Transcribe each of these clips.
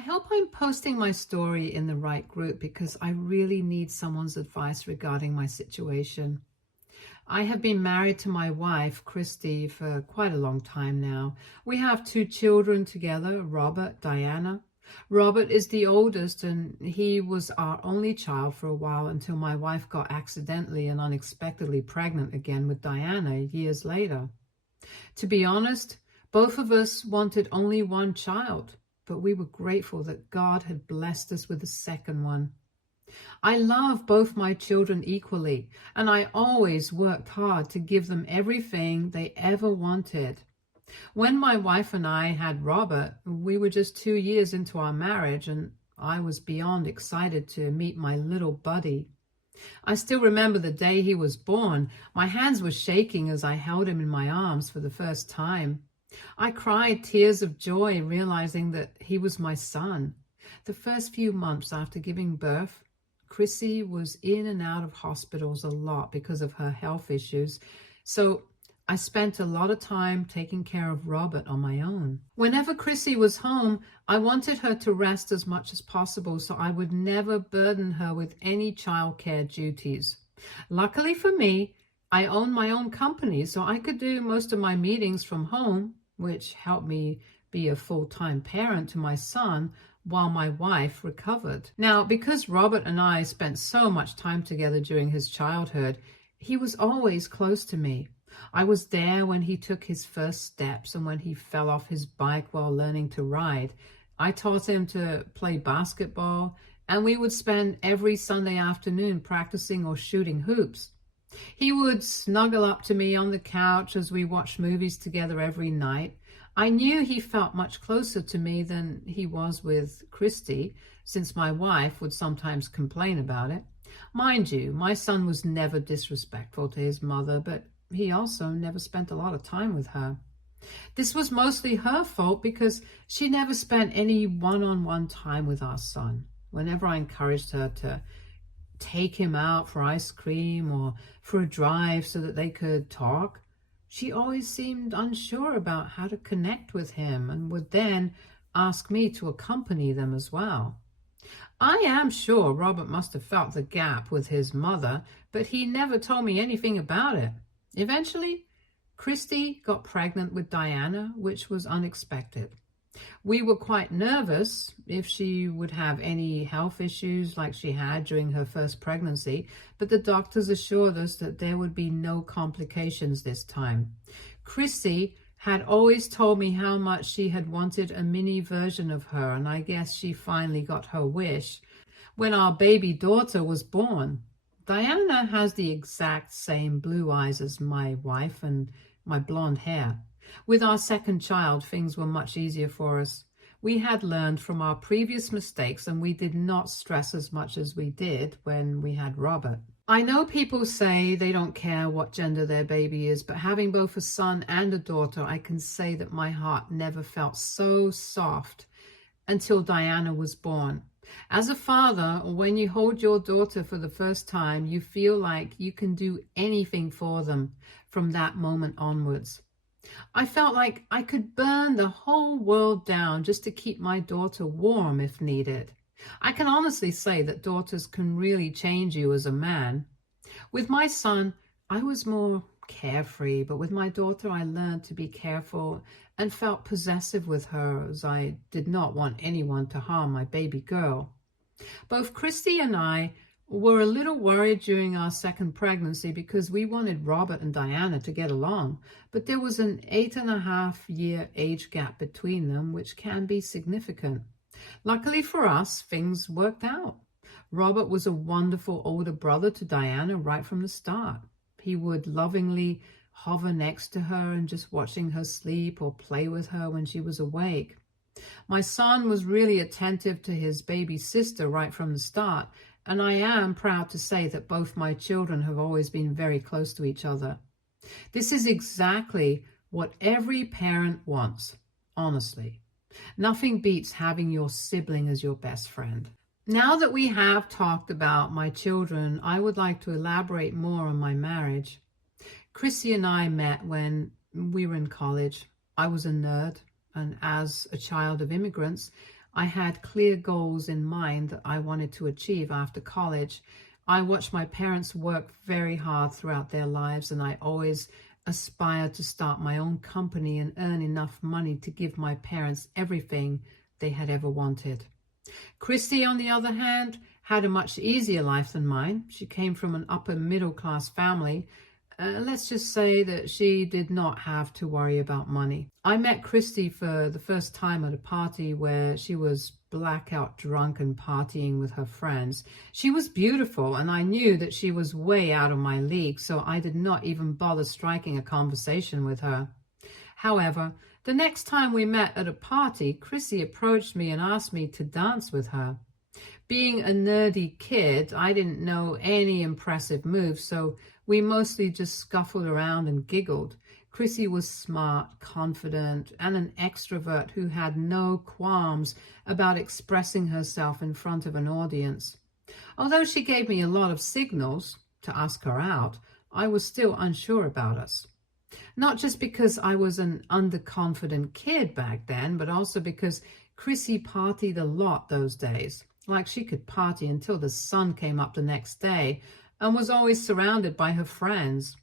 I hope I'm posting my story in the right group because I really need someone's advice regarding my situation. I have been married to my wife, Christy, for quite a long time now. We have two children together, Robert, Diana. Robert is the oldest, and he was our only child for a while until my wife got accidentally and unexpectedly pregnant again with Diana years later. To be honest, both of us wanted only one child, but we were grateful that God had blessed us with a second one. I love both my children equally, and I always worked hard to give them everything they ever wanted. When my wife and I had Robert, we were just 2 years into our marriage, and I was beyond excited to meet my little buddy. I still remember the day he was born. My hands were shaking as I held him in my arms for the first time. I cried tears of joy realizing that he was my son. The first few months after giving birth, Chrissy was in and out of hospitals a lot because of her health issues, so I spent a lot of time taking care of Robert on my own. Whenever Chrissy was home, I wanted her to rest as much as possible so I would never burden her with any childcare duties. Luckily for me, I own my own company, so I could do most of my meetings from home, which helped me be a full-time parent to my son while my wife recovered. Now, because Robert and I spent so much time together during his childhood, he was always close to me. I was there when he took his first steps and when he fell off his bike while learning to ride. I taught him to play basketball, and we would spend every Sunday afternoon practicing or shooting hoops. He would snuggle up to me on the couch as we watched movies together every night. I knew he felt much closer to me than he was with Christy, since my wife would sometimes complain about it. Mind you, my son was never disrespectful to his mother, but he also never spent a lot of time with her. This was mostly her fault because she never spent any one-on-one time with our son. Whenever I encouraged her to take him out for ice cream or for a drive so that they could talk, she always seemed unsure about how to connect with him and would then ask me to accompany them as well. I am sure Robert must have felt the gap with his mother, but he never told me anything about it. Eventually, Christy got pregnant with Diana, which was unexpected. We were quite nervous if she would have any health issues like she had during her first pregnancy, but the doctors assured us that there would be no complications this time. Christy had always told me how much she had wanted a mini version of her, and I guess she finally got her wish when our baby daughter was born. Diana has the exact same blue eyes as my wife and my blonde hair. With our second child, things were much easier for us. We had learned from our previous mistakes and we did not stress as much as we did when we had Robert. I know people say they don't care what gender their baby is, but having both a son and a daughter, I can say that my heart never felt so soft until Diana was born. As a father, when you hold your daughter for the first time, you feel like you can do anything for them from that moment onwards. I felt like I could burn the whole world down just to keep my daughter warm if needed. I can honestly say that daughters can really change you as a man. With my son, I was more carefree, but with my daughter, I learned to be careful and felt possessive with her as I did not want anyone to harm my baby girl. Both Christy and I were a little worried during our second pregnancy because we wanted Robert and Diana to get along, but there was an 8.5-year age gap between them, which can be significant. Luckily for us, things worked out. Robert was a wonderful older brother to Diana right from the start. He would lovingly hover next to her and just watching her sleep or play with her when she was awake. My son was really attentive to his baby sister right from the start, and I am proud to say that both my children have always been very close to each other. This is exactly what every parent wants, honestly. Nothing beats having your sibling as your best friend. Now that we have talked about my children, I would like to elaborate more on my marriage. Chrissy and I met when we were in college. I was a nerd, and as a child of immigrants, I had clear goals in mind that I wanted to achieve after college. I watched my parents work very hard throughout their lives, and I always aspired to start my own company and earn enough money to give my parents everything they had ever wanted. Christy, on the other hand, had a much easier life than mine. She came from an upper middle class family. Let's just say that she did not have to worry about money. I met Christy for the first time at a party where she was blackout drunk and partying with her friends. She was beautiful, and I knew that she was way out of my league, so I did not even bother striking a conversation with her. However, the next time we met at a party, Chrissy approached me and asked me to dance with her. Being a nerdy kid, I didn't know any impressive moves, so we mostly just scuffled around and giggled. Chrissy was smart, confident, and an extrovert who had no qualms about expressing herself in front of an audience. Although she gave me a lot of signals to ask her out, I was still unsure about us. Not just because I was an underconfident kid back then, but also because Chrissy partied a lot those days. Like, she could party until the sun came up the next day and was always surrounded by her friends.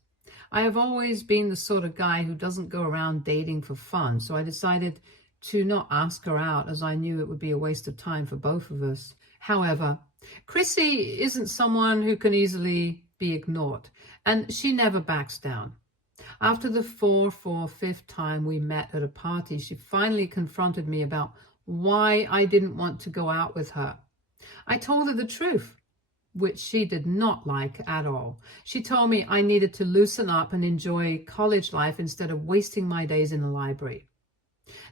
I have always been the sort of guy who doesn't go around dating for fun, so I decided to not ask her out, as I knew it would be a waste of time for both of us. However, Chrissy isn't someone who can easily be ignored, and she never backs down. After the fourth or fifth time we met at a party, she finally confronted me about why I didn't want to go out with her. I told her the truth, which she did not like at all. She told me I needed to loosen up and enjoy college life instead of wasting my days in the library.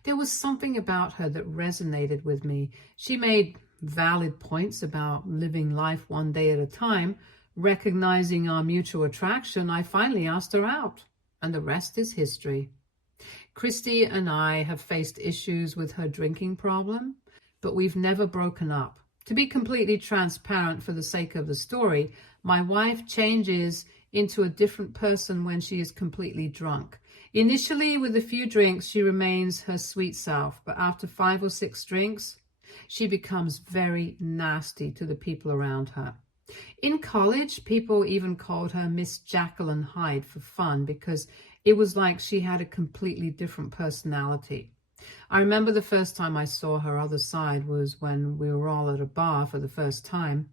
There was something about her that resonated with me. She made valid points about living life one day at a time. Recognizing our mutual attraction, I finally asked her out, and the rest is history. Christy and I have faced issues with her drinking problem, but we've never broken up. To be completely transparent for the sake of the story, my wife changes into a different person when she is completely drunk. Initially, with a few drinks, she remains her sweet self, but after 5 or 6 drinks, she becomes very nasty to the people around her. In college, people even called her Miss Jacqueline Hyde for fun because it was like she had a completely different personality. I remember the first time I saw her other side was when we were all at a bar for the first time.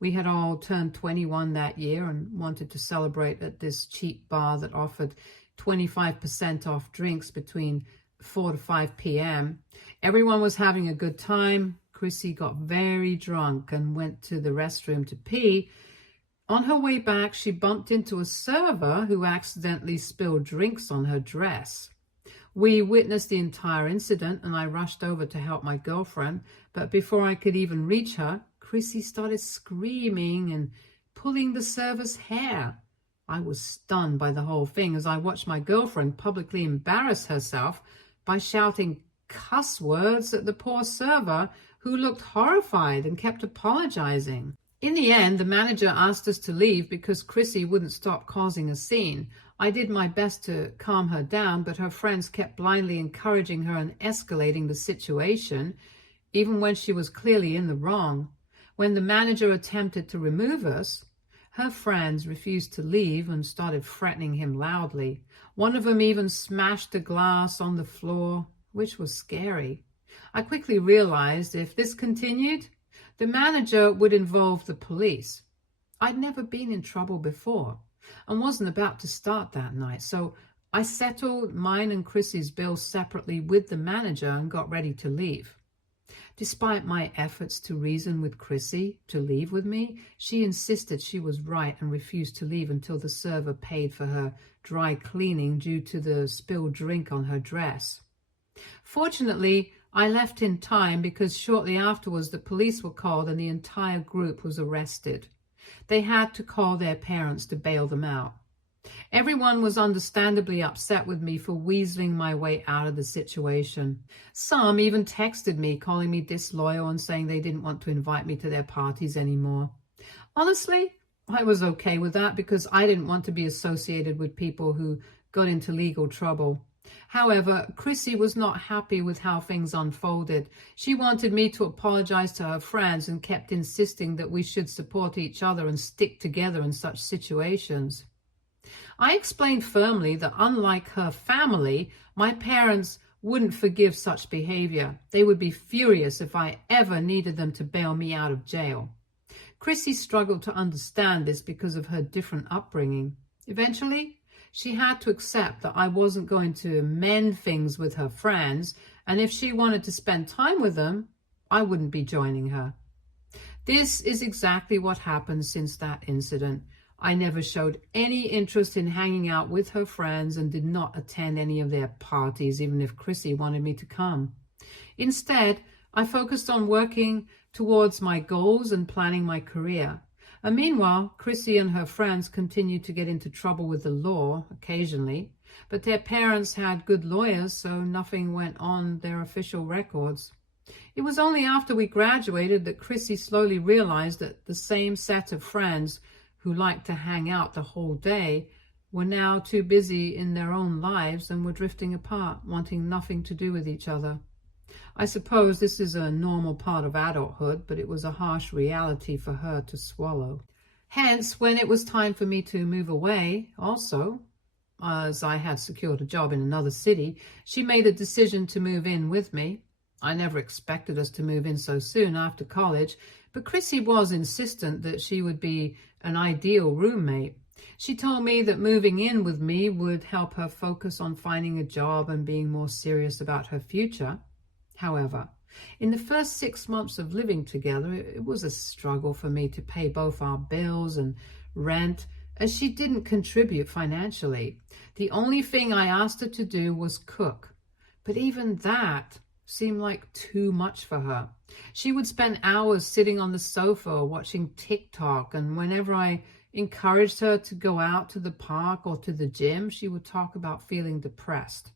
We had all turned 21 that year and wanted to celebrate at this cheap bar that offered 25% off drinks between 4 to 5 p.m. Everyone was having a good time. Chrissy got very drunk and went to the restroom to pee. On her way back, she bumped into a server who accidentally spilled drinks on her dress. We witnessed the entire incident, and I rushed over to help my girlfriend, but before I could even reach her, Chrissy started screaming and pulling the server's hair. I was stunned by the whole thing as I watched my girlfriend publicly embarrass herself by shouting cuss words at the poor server, who looked horrified and kept apologizing. In the end, the manager asked us to leave because Chrissy wouldn't stop causing a scene. I did my best to calm her down, but her friends kept blindly encouraging her and escalating the situation, even when she was clearly in the wrong. When the manager attempted to remove us, her friends refused to leave and started threatening him loudly. One of them even smashed a glass on the floor, which was scary. I quickly realized if this continued, the manager would involve the police. I'd never been in trouble before and wasn't about to start that night, so I settled mine and Chrissy's bills separately with the manager and got ready to leave. Despite my efforts to reason with Chrissy to leave with me, she insisted she was right and refused to leave until the server paid for her dry cleaning due to the spilled drink on her dress. Fortunately, I left in time because shortly afterwards the police were called and the entire group was arrested. They had to call their parents to bail them out. Everyone was understandably upset with me for weaseling my way out of the situation. Some even texted me calling me disloyal and saying they didn't want to invite me to their parties anymore. Honestly, I was okay with that because I didn't want to be associated with people who got into legal trouble. However, Chrissy was not happy with how things unfolded. She wanted me to apologize to her friends and kept insisting that we should support each other and stick together in such situations. I explained firmly that unlike her family, my parents wouldn't forgive such behavior. They would be furious if I ever needed them to bail me out of jail. Chrissy struggled to understand this because of her different upbringing. Eventually, she had to accept that I wasn't going to mend things with her friends, and if she wanted to spend time with them, I wouldn't be joining her. This is exactly what happened since that incident. I never showed any interest in hanging out with her friends and did not attend any of their parties, even if Chrissy wanted me to come. Instead, I focused on working towards my goals and planning my career. And meanwhile, Chrissy and her friends continued to get into trouble with the law occasionally, but their parents had good lawyers, so nothing went on their official records. It was only after we graduated that Chrissy slowly realized that the same set of friends who liked to hang out the whole day were now too busy in their own lives and were drifting apart, wanting nothing to do with each other. I suppose this is a normal part of adulthood, but it was a harsh reality for her to swallow. Hence, when it was time for me to move away, also, as I had secured a job in another city, she made a decision to move in with me. I never expected us to move in so soon after college, but Chrissy was insistent that she would be an ideal roommate. She told me that moving in with me would help her focus on finding a job and being more serious about her future. However, in the first 6 months of living together, it was a struggle for me to pay both our bills and rent, as she didn't contribute financially. The only thing I asked her to do was cook, but even that seemed like too much for her. She would spend hours sitting on the sofa watching TikTok, and whenever I encouraged her to go out to the park or to the gym, she would talk about feeling depressed.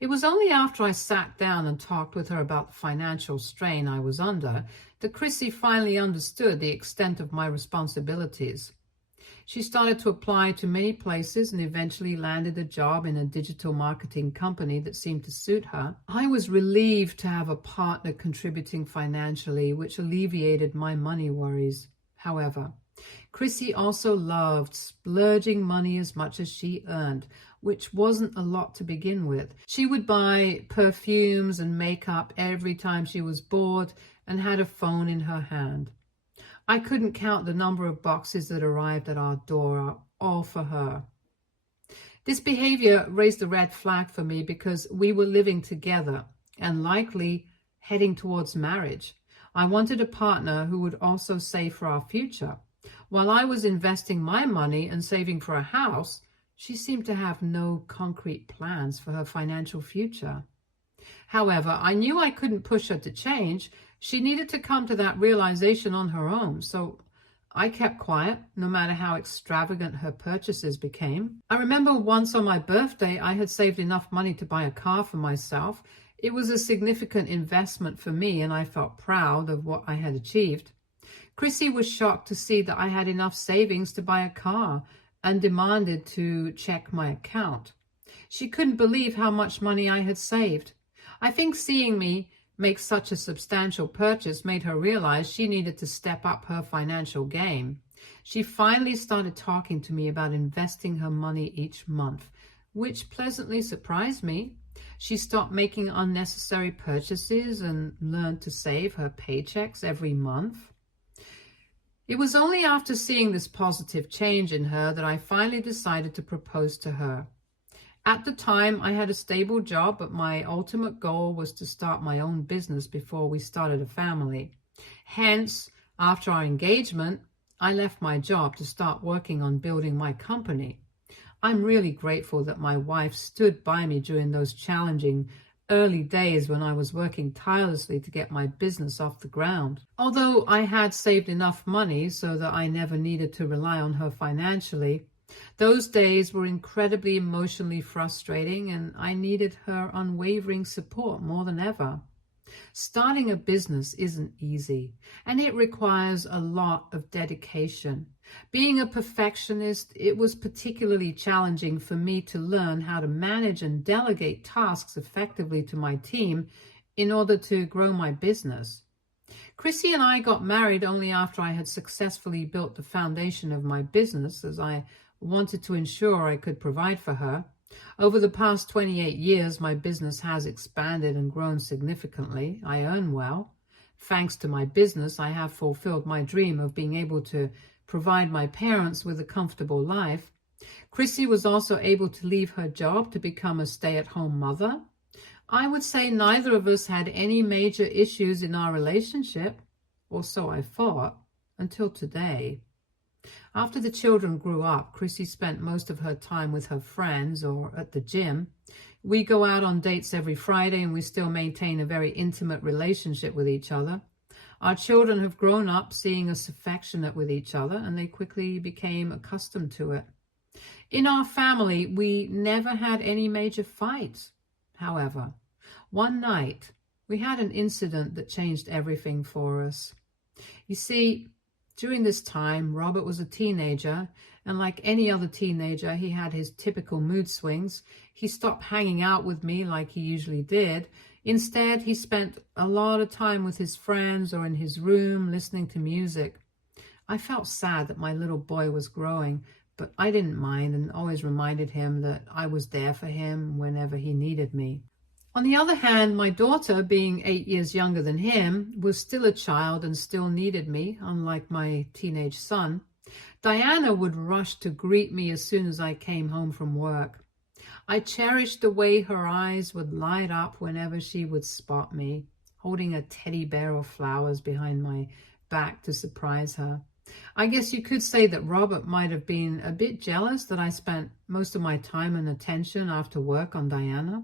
It was only after I sat down and talked with her about the financial strain I was under that Chrissy finally understood the extent of my responsibilities. She started to apply to many places and eventually landed a job in a digital marketing company that seemed to suit her. I was relieved to have a partner contributing financially, which alleviated my money worries. However, Chrissy also loved splurging money as much as she earned, which wasn't a lot to begin with. She would buy perfumes and makeup every time she was bored and had a phone in her hand. I couldn't count the number of boxes that arrived at our door, all for her. This behavior raised a red flag for me because we were living together and likely heading towards marriage. I wanted a partner who would also save for our future. While I was investing my money and saving for a house, she seemed to have no concrete plans for her financial future. However, I knew I couldn't push her to change. She needed to come to that realization on her own, so I kept quiet, no matter how extravagant her purchases became. I remember once on my birthday, I had saved enough money to buy a car for myself. It was a significant investment for me, and I felt proud of what I had achieved. Chrissy was shocked to see that I had enough savings to buy a car and demanded to check my account. She couldn't believe how much money I had saved. I think seeing me make such a substantial purchase made her realize she needed to step up her financial game. She finally started talking to me about investing her money each month, which pleasantly surprised me. She stopped making unnecessary purchases and learned to save her paychecks every month. It was only after seeing this positive change in her that I finally decided to propose to her. At the time, I had a stable job, but my ultimate goal was to start my own business before we started a family. Hence, after our engagement, I left my job to start working on building my company. I'm really grateful that my wife stood by me during those challenging early days when I was working tirelessly to get my business off the ground. Although I had saved enough money so that I never needed to rely on her financially, those days were incredibly emotionally frustrating, and I needed her unwavering support more than ever. Starting a business isn't easy, and it requires a lot of dedication. Being a perfectionist, it was particularly challenging for me to learn how to manage and delegate tasks effectively to my team in order to grow my business. Chrissy and I got married only after I had successfully built the foundation of my business, as I wanted to ensure I could provide for her. Over the past 28 years, my business has expanded and grown significantly. I earn well. Thanks to my business, I have fulfilled my dream of being able to provide my parents with a comfortable life. Chrissy was also able to leave her job to become a stay-at-home mother. I would say neither of us had any major issues in our relationship, or so I thought, until today. After the children grew up, Chrissy spent most of her time with her friends or at the gym. We go out on dates every Friday, and we still maintain a very intimate relationship with each other. Our children have grown up seeing us affectionate with each other, and they quickly became accustomed to it. In our family, we never had any major fights. However, one night, we had an incident that changed everything for us. You see, during this time, Robert was a teenager, and like any other teenager, he had his typical mood swings. He stopped hanging out with me like he usually did. Instead, he spent a lot of time with his friends or in his room listening to music. I felt sad that my little boy was growing, but I didn't mind and always reminded him that I was there for him whenever he needed me. On the other hand, my daughter, being 8 years younger than him, was still a child and still needed me, unlike my teenage son. Diana would rush to greet me as soon as I came home from work. I cherished the way her eyes would light up whenever she would spot me, holding a teddy bear or flowers behind my back to surprise her. I guess you could say that Robert might have been a bit jealous that I spent most of my time and attention after work on Diana.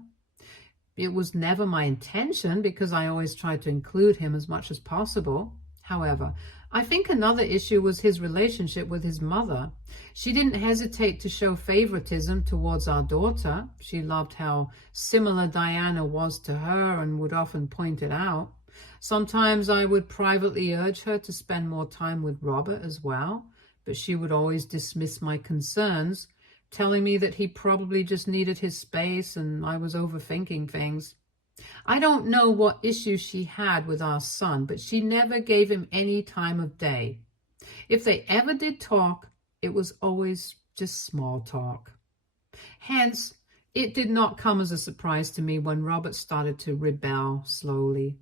It was never my intention because I always tried to include him as much as possible. However, I think another issue was his relationship with his mother. She didn't hesitate to show favoritism towards our daughter. She loved how similar Diana was to her and would often point it out. Sometimes I would privately urge her to spend more time with Robert as well, but she would always dismiss my concerns, telling me that he probably just needed his space and I was overthinking things. I don't know what issues she had with our son, but she never gave him any time of day. If they ever did talk, it was always just small talk. Hence, it did not come as a surprise to me when Robert started to rebel slowly.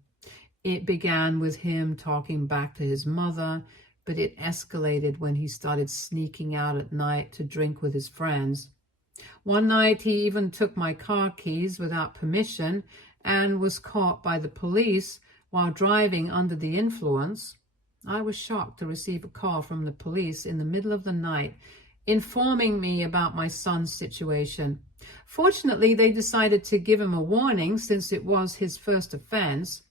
It began with him talking back to his mother, but it escalated when he started sneaking out at night to drink with his friends. One night he even took my car keys without permission and was caught by the police while driving under the influence. I was shocked to receive a call from the police in the middle of the night informing me about my son's situation. Fortunately, they decided to give him a warning since it was his first offense.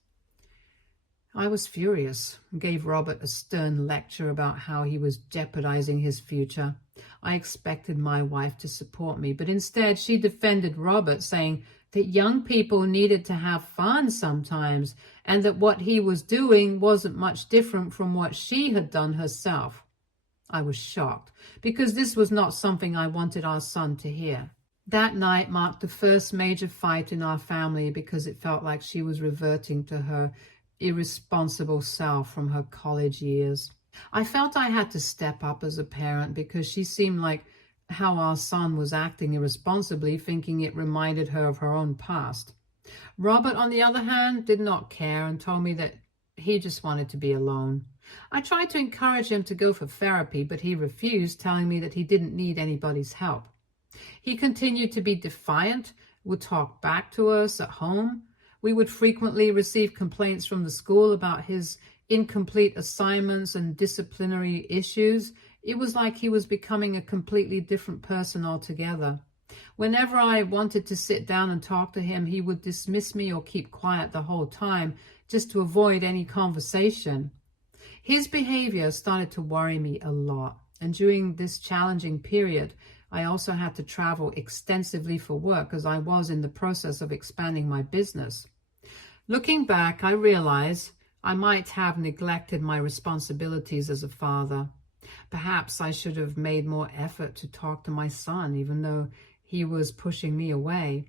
I was furious and gave Robert a stern lecture about how he was jeopardizing his future. I expected my wife to support me, but instead she defended Robert, saying that young people needed to have fun sometimes and that what he was doing wasn't much different from what she had done herself. I was shocked because this was not something I wanted our son to hear. That night marked the first major fight in our family because it felt like she was reverting to her irresponsible self from her college years. I felt I had to step up as a parent because she seemed like how our son was acting irresponsibly, thinking it reminded her of her own past. Robert, on the other hand, did not care and told me that he just wanted to be alone. I tried to encourage him to go for therapy, but he refused, telling me that he didn't need anybody's help. He continued to be defiant, would talk back to us at home. We would frequently receive complaints from the school about his incomplete assignments and disciplinary issues. It was like he was becoming a completely different person altogether. Whenever I wanted to sit down and talk to him, he would dismiss me or keep quiet the whole time just to avoid any conversation. His behavior started to worry me a lot, and during this challenging period, I also had to travel extensively for work as I was in the process of expanding my business. Looking back, I realize I might have neglected my responsibilities as a father. Perhaps I should have made more effort to talk to my son, even though he was pushing me away.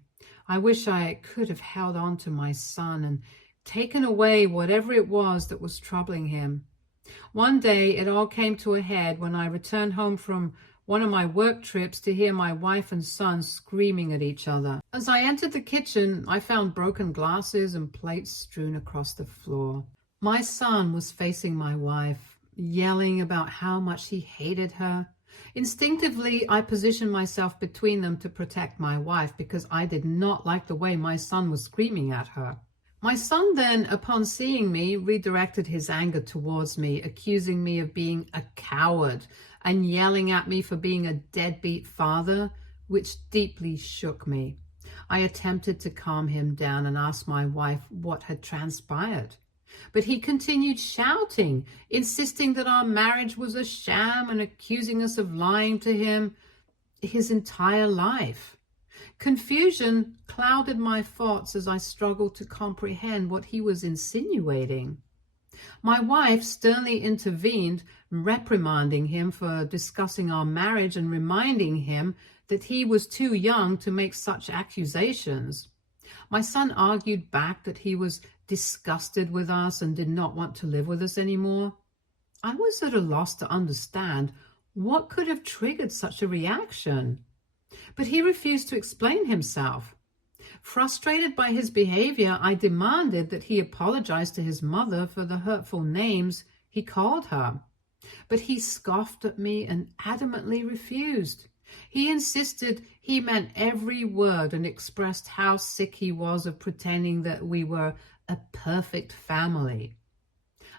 I wish I could have held on to my son and taken away whatever it was that was troubling him. One day it all came to a head when I returned home from one of my work trips to hear my wife and son screaming at each other. As I entered the kitchen, I found broken glasses and plates strewn across the floor. My son was facing my wife, yelling about how much he hated her. Instinctively, I positioned myself between them to protect my wife because I did not like the way my son was screaming at her. My son then, upon seeing me, redirected his anger towards me, accusing me of being a coward and yelling at me for being a deadbeat father, which deeply shook me. I attempted to calm him down and ask my wife what had transpired. But he continued shouting, insisting that our marriage was a sham and accusing us of lying to him his entire life. Confusion clouded my thoughts as I struggled to comprehend what he was insinuating. My wife sternly intervened, reprimanding him for discussing our marriage and reminding him that he was too young to make such accusations. My son argued back that he was disgusted with us and did not want to live with us anymore. I was at a loss to understand what could have triggered such a reaction. But he refused to explain himself. Frustrated by his behavior, I demanded that he apologize to his mother for the hurtful names he called her. But he scoffed at me and adamantly refused. He insisted he meant every word and expressed how sick he was of pretending that we were a perfect family.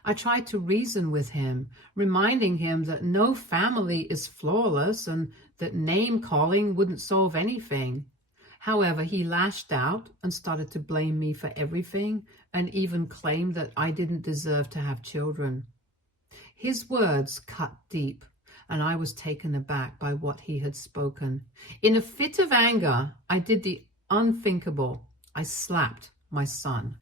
I tried to reason with him, reminding him that no family is flawless and that name-calling wouldn't solve anything. However, he lashed out and started to blame me for everything and even claimed that I didn't deserve to have children. His words cut deep, and I was taken aback by what he had spoken. In a fit of anger, I did the unthinkable. I slapped my son.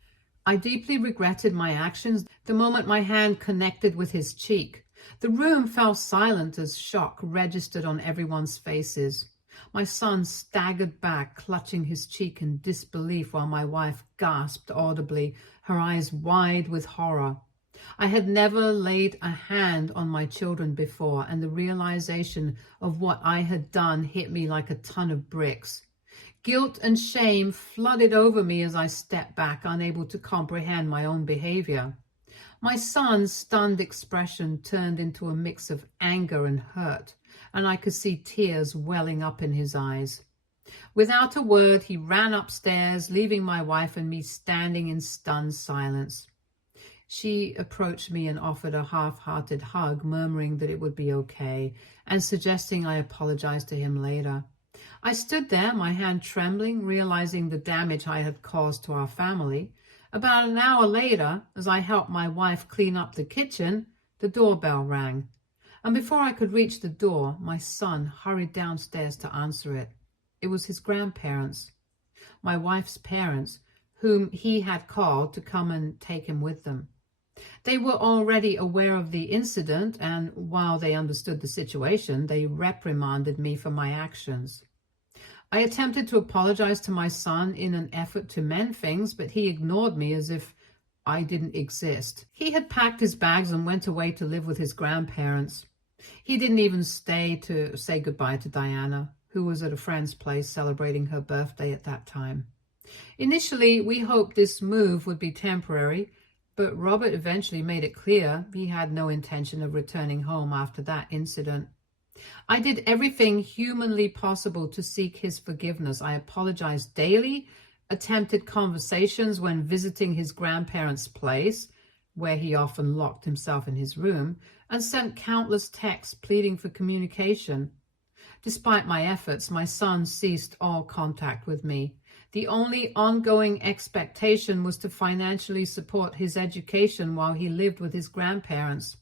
I deeply regretted my actions the moment my hand connected with his cheek. The room fell silent as shock registered on everyone's faces. My son staggered back, clutching his cheek in disbelief, while my wife gasped audibly, her eyes wide with horror. I had never laid a hand on my children before, and the realization of what I had done hit me like a ton of bricks. Guilt and shame flooded over me as I stepped back, unable to comprehend my own behavior. My son's stunned expression turned into a mix of anger and hurt, and I could see tears welling up in his eyes. Without a word, he ran upstairs, leaving my wife and me standing in stunned silence. She approached me and offered a half-hearted hug, murmuring that it would be okay, and suggesting I apologize to him later. I stood there, my hand trembling, realizing the damage I had caused to our family. About an hour later, as I helped my wife clean up the kitchen, the doorbell rang. And before I could reach the door, my son hurried downstairs to answer it. It was his grandparents, my wife's parents, whom he had called to come and take him with them. They were already aware of the incident, and while they understood the situation, they reprimanded me for my actions. I attempted to apologize to my son in an effort to mend things, but he ignored me as if I didn't exist. He had packed his bags and went away to live with his grandparents. He didn't even stay to say goodbye to Diana, who was at a friend's place celebrating her birthday at that time. Initially, we hoped this move would be temporary, but Robert eventually made it clear he had no intention of returning home after that incident. I did everything humanly possible to seek his forgiveness. I apologized daily, attempted conversations when visiting his grandparents' place, where he often locked himself in his room, and sent countless texts pleading for communication. Despite my efforts, my son ceased all contact with me. The only ongoing expectation was to financially support his education while he lived with his grandparents.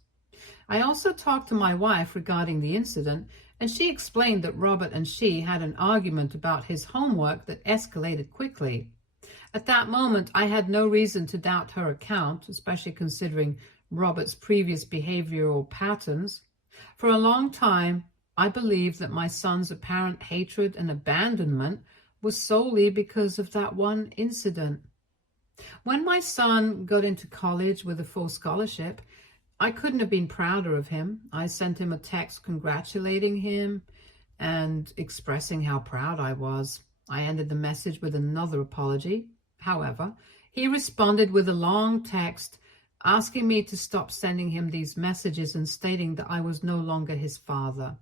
I also talked to my wife regarding the incident, and she explained that Robert and she had an argument about his homework that escalated quickly. At that moment, I had no reason to doubt her account, especially considering Robert's previous behavioral patterns. For a long time, I believed that my son's apparent hatred and abandonment was solely because of that one incident. When my son got into college with a full scholarship, I couldn't have been prouder of him. I sent him a text congratulating him and expressing how proud I was. I ended the message with another apology. However, he responded with a long text asking me to stop sending him these messages and stating that I was no longer his father.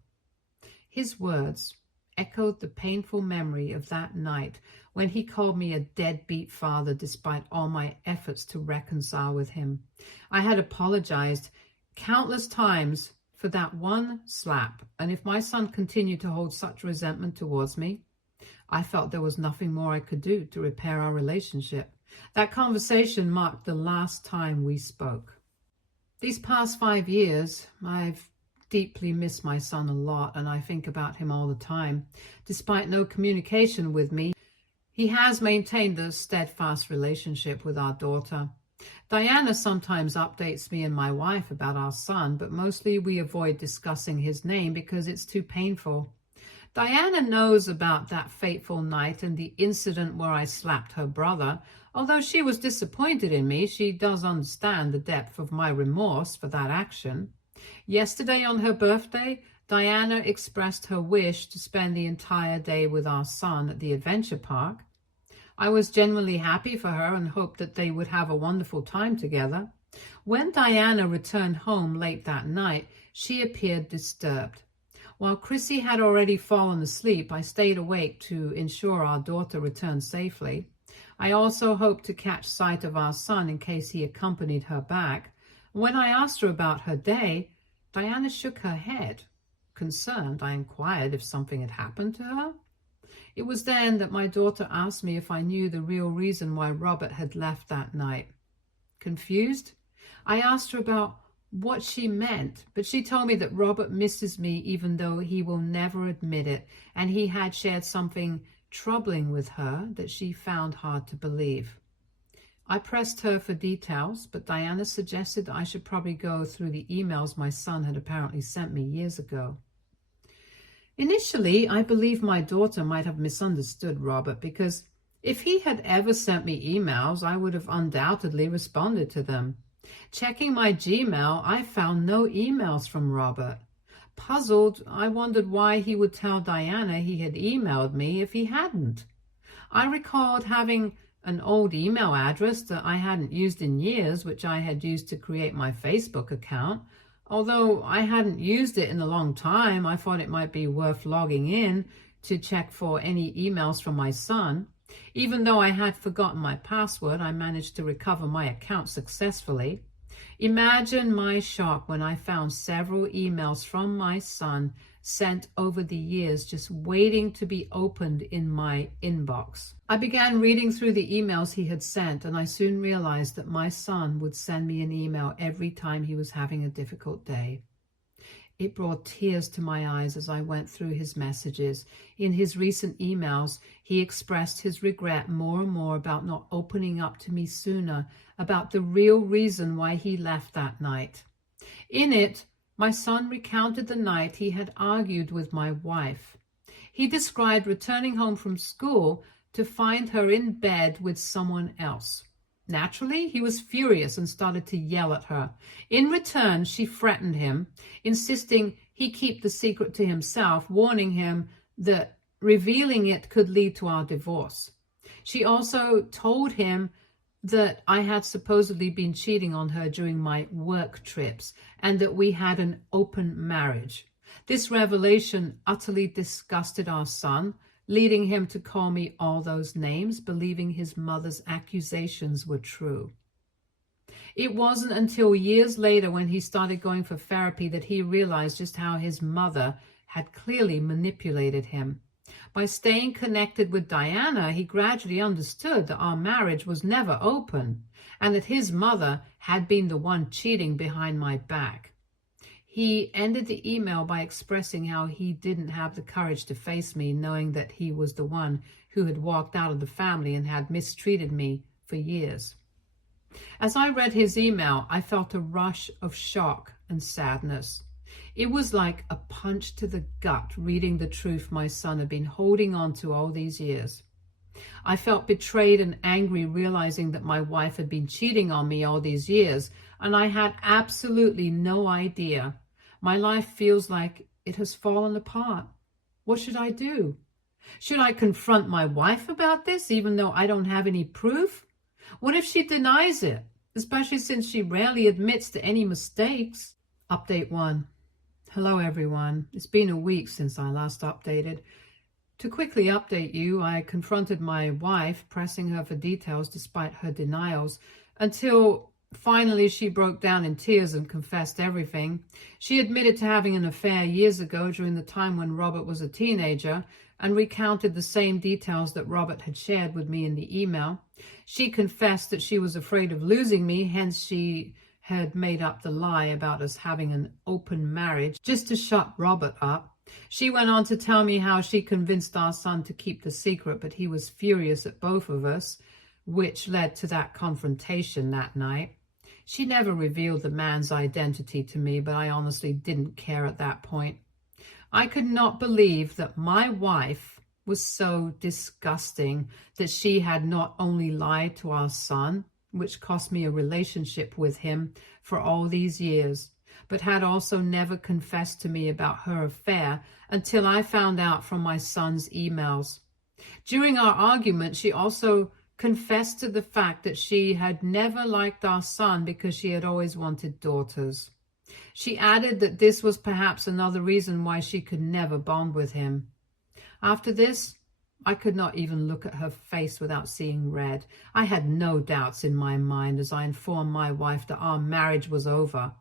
His words echoed the painful memory of that night when he called me a deadbeat father despite all my efforts to reconcile with him. I had apologized countless times for that one slap, and if my son continued to hold such resentment towards me, I felt there was nothing more I could do to repair our relationship. That conversation marked the last time we spoke. These past 5 years, I've deeply missed my son a lot, and I think about him all the time. Despite no communication with me, he has maintained a steadfast relationship with our daughter. Diana sometimes updates me and my wife about our son, but mostly we avoid discussing his name because it's too painful. Diana knows about that fateful night and the incident where I slapped her brother. Although she was disappointed in me, she does understand the depth of my remorse for that action. Yesterday on her birthday, Diana expressed her wish to spend the entire day with our son at the adventure park. I was genuinely happy for her and hoped that they would have a wonderful time together. When Diana returned home late that night, she appeared disturbed. While Chrissy had already fallen asleep, I stayed awake to ensure our daughter returned safely. I also hoped to catch sight of our son in case he accompanied her back. When I asked her about her day, Diana shook her head. Concerned, I inquired if something had happened to her. It was then that my daughter asked me if I knew the real reason why Robert had left that night. Confused, I asked her about what she meant, but she told me that Robert misses me even though he will never admit it, and he had shared something troubling with her that she found hard to believe. I pressed her for details, but Diana suggested I should probably go through the emails my son had apparently sent me years ago. Initially, I believed my daughter might have misunderstood Robert because if he had ever sent me emails, I would have undoubtedly responded to them. Checking my Gmail, I found no emails from Robert. Puzzled, I wondered why he would tell Diana he had emailed me if he hadn't. I recalled having an old email address that I hadn't used in years, which I had used to create my Facebook account. Although I hadn't used it in a long time, I thought it might be worth logging in to check for any emails from my son. Even though I had forgotten my password, I managed to recover my account successfully. Imagine my shock when I found several emails from my son sent over the years just waiting to be opened in my inbox. I began reading through the emails he had sent, and I soon realized that my son would send me an email every time he was having a difficult day. It brought tears to my eyes as I went through his messages. In his recent emails, he expressed his regret more and more about not opening up to me sooner about the real reason why he left that night. In it, my son recounted the night he had argued with my wife. He described returning home from school to find her in bed with someone else. Naturally, he was furious and started to yell at her. In return, she threatened him, insisting he keep the secret to himself, warning him that revealing it could lead to our divorce. She also told him that I had supposedly been cheating on her during my work trips and that we had an open marriage. This revelation utterly disgusted our son, leading him to call me all those names, believing his mother's accusations were true. It wasn't until years later, when he started going for therapy, that he realized just how his mother had clearly manipulated him. By staying connected with Diana, he gradually understood that our marriage was never open and that his mother had been the one cheating behind my back. He ended the email by expressing how he didn't have the courage to face me, knowing that he was the one who had walked out of the family and had mistreated me for years. As I read his email, I felt a rush of shock and sadness. It was like a punch to the gut reading the truth my son had been holding on to all these years. I felt betrayed and angry realizing that my wife had been cheating on me all these years, and I had absolutely no idea. My life feels like it has fallen apart. What should I do? Should I confront my wife about this, even though I don't have any proof? What if she denies it, especially since she rarely admits to any mistakes? Update 1. Hello, everyone. It's been a week since I last updated. To quickly update you, I confronted my wife, pressing her for details despite her denials, until finally she broke down in tears and confessed everything. She admitted to having an affair years ago during the time when Robert was a teenager and recounted the same details that Robert had shared with me in the email. She confessed that she was afraid of losing me, hence she had made up the lie about us having an open marriage just to shut Robert up. She went on to tell me how she convinced our son to keep the secret, but he was furious at both of us, which led to that confrontation that night. She never revealed the man's identity to me, but I honestly didn't care at that point. I could not believe that my wife was so disgusting that she had not only lied to our son, which cost me a relationship with him for all these years, but had also never confessed to me about her affair until I found out from my son's emails. During our argument, she also confessed to the fact that she had never liked our son because she had always wanted daughters. She added that this was perhaps another reason why she could never bond with him. After this, I could not even look at her face without seeing red. I had no doubts in my mind as I informed my wife that our marriage was over,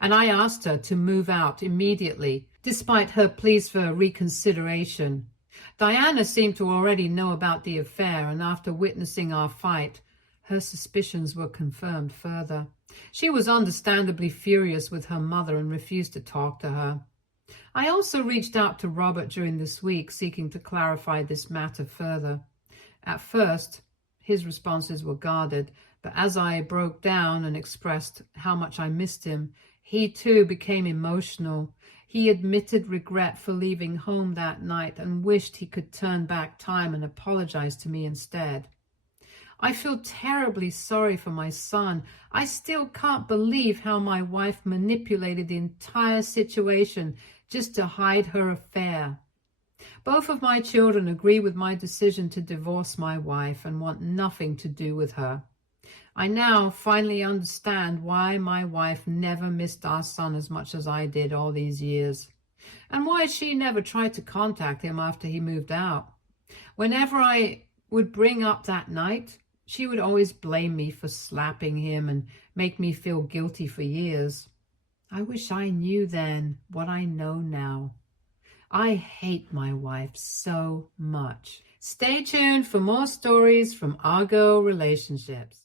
and I asked her to move out immediately, despite her pleas for reconsideration. Diana seemed to already know about the affair, and after witnessing our fight, her suspicions were confirmed further. She was understandably furious with her mother and refused to talk to her. I also reached out to Robert during this week, seeking to clarify this matter further. At first, his responses were guarded, but as I broke down and expressed how much I missed him, he too became emotional. He admitted regret for leaving home that night and wished he could turn back time and apologize to me instead. I feel terribly sorry for my son. I still can't believe how my wife manipulated the entire situation just to hide her affair. Both of my children agree with my decision to divorce my wife and want nothing to do with her. I now finally understand why my wife never missed our son as much as I did all these years, and why she never tried to contact him after he moved out. Whenever I would bring up that night, she would always blame me for slapping him and make me feel guilty for years. I wish I knew then what I know now. I hate my wife so much. Stay tuned for more stories from Argo Relationships.